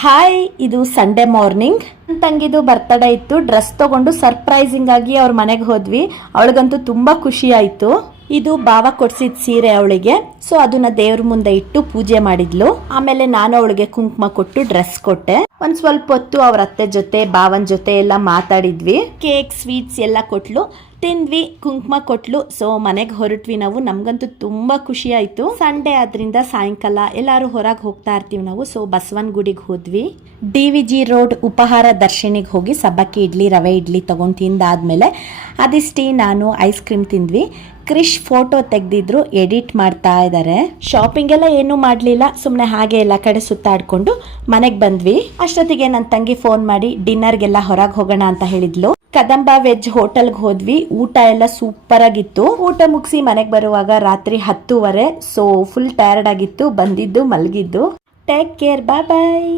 Hi, ಇದು Sunday morning. ನನ್ನ ತಂಗಿದು birthday ಇತ್ತು. ಡ್ರೆಸ್ ತಗೊಂಡು ಸರ್ಪ್ರೈಸಿಂಗ್ ಆಗಿ ಅವ್ರ ಮನೆಗೆ ಹೋದ್ವಿ. ಅವಳಿಗಂತೂ ತುಂಬಾ ಖುಷಿ ಆಯ್ತು. ಇದು ಬಾವ ಕೊಡ್ಸಿದ ಸೀರೆ ಅವಳಿಗೆ. ಸೊ ಅದನ್ನ ದೇವ್ರ ಮುಂದೆ ಇಟ್ಟು ಪೂಜೆ ಮಾಡಿದ್ಲು. ಆಮೇಲೆ ನಾನು ಅವಳಿಗೆ ಕುಂಕುಮ ಕೊಟ್ಟು ಡ್ರೆಸ್ ಕೊಟ್ಟೆ. ಒಂದ್ ಸ್ವಲ್ಪ ಹೊತ್ತು ಅವ್ರ ಅತ್ತೆ ಜೊತೆ ಬಾವನ್ ಜೊತೆ ಎಲ್ಲ ಮಾತಾಡಿದ್ವಿ. ಕೇಕ್ ಸ್ವೀಟ್ಸ್ ಎಲ್ಲ ಕೊಟ್ಲು, ತಿಂದ್ವಿ, ಕುಂಕುಮ ಕೊಟ್ಲು. ಸೊ ಮನೆಗೆ ಹೊರಟ್ವಿ ನಾವು. ನಮ್ಗಂತೂ ತುಂಬಾ ಖುಷಿ ಆಯ್ತು. ಸಂಡೇ ಆದ್ರಿಂದ ಸಾಯಂಕಾಲ ಎಲ್ಲಾರು ಹೊರಗೆ ಹೋಗ್ತಾ ಇರ್ತೀವಿ ನಾವು. ಸೊ ಬಸವನ್ ಗುಡಿಗೆ ಹೋದ್ವಿ. DVG ರೋಡ್ ಉಪಹಾರ ದರ್ಶನಿಗೆ ಹೋಗಿ ಸಬ್ಬಕ್ಕಿ ಇಡ್ಲಿ, ರವೆ ಇಡ್ಲಿ ತಗೊಂಡು ತಿಂದಾದ್ಮೇಲೆ ಅದಿಷ್ಟಿ ನಾನು ಐಸ್ ಕ್ರೀಮ್ ತಿಂದ್ವಿ. ಕ್ರಿಶ್ ಫೋಟೋ ತೆಗ್ದಿದ್ರು, ಎಡಿಟ್ ಮಾಡ್ತಾ ಇದ್ದಾರೆ. ಶಾಪಿಂಗ್ ಎಲ್ಲ ಏನು ಮಾಡ್ಲಿಲ್ಲ, ಸುಮ್ನೆ ಹಾಗೆ ಎಲ್ಲ ಕಡೆ ಸುತ್ತಾಡ್ಕೊಂಡು ಮನೆಗ್ ಬಂದ್ವಿ. ಅಷ್ಟೊತ್ತಿಗೆ ನನ್ನ ತಂಗಿ ಫೋನ್ ಮಾಡಿ ಡಿನ್ನರ್ಗೆಲ್ಲ ಹೊರಗೆ ಹೋಗೋಣ ಅಂತ ಹೇಳಿದ್ಲು. ಕದಂಬ ವೆಜ್ ಹೋಟೆಲ್ಗೆ ಹೋದ್ವಿ. ಊಟ ಎಲ್ಲ ಸೂಪರ್ ಆಗಿತ್ತು. ಊಟ ಮುಗಿಸಿ ಮನೆಗೆ ಬರುವಾಗ ರಾತ್ರಿ 10:30. ಸೊ ಫುಲ್ ಟಯರ್ಡ್ ಆಗಿತ್ತು. ಬಂದಿದ್ದು ಮಲಗಿದ್ದು. ಟೇಕ್ ಕೇರ್, ಬಾಯ್ ಬಾಯ್.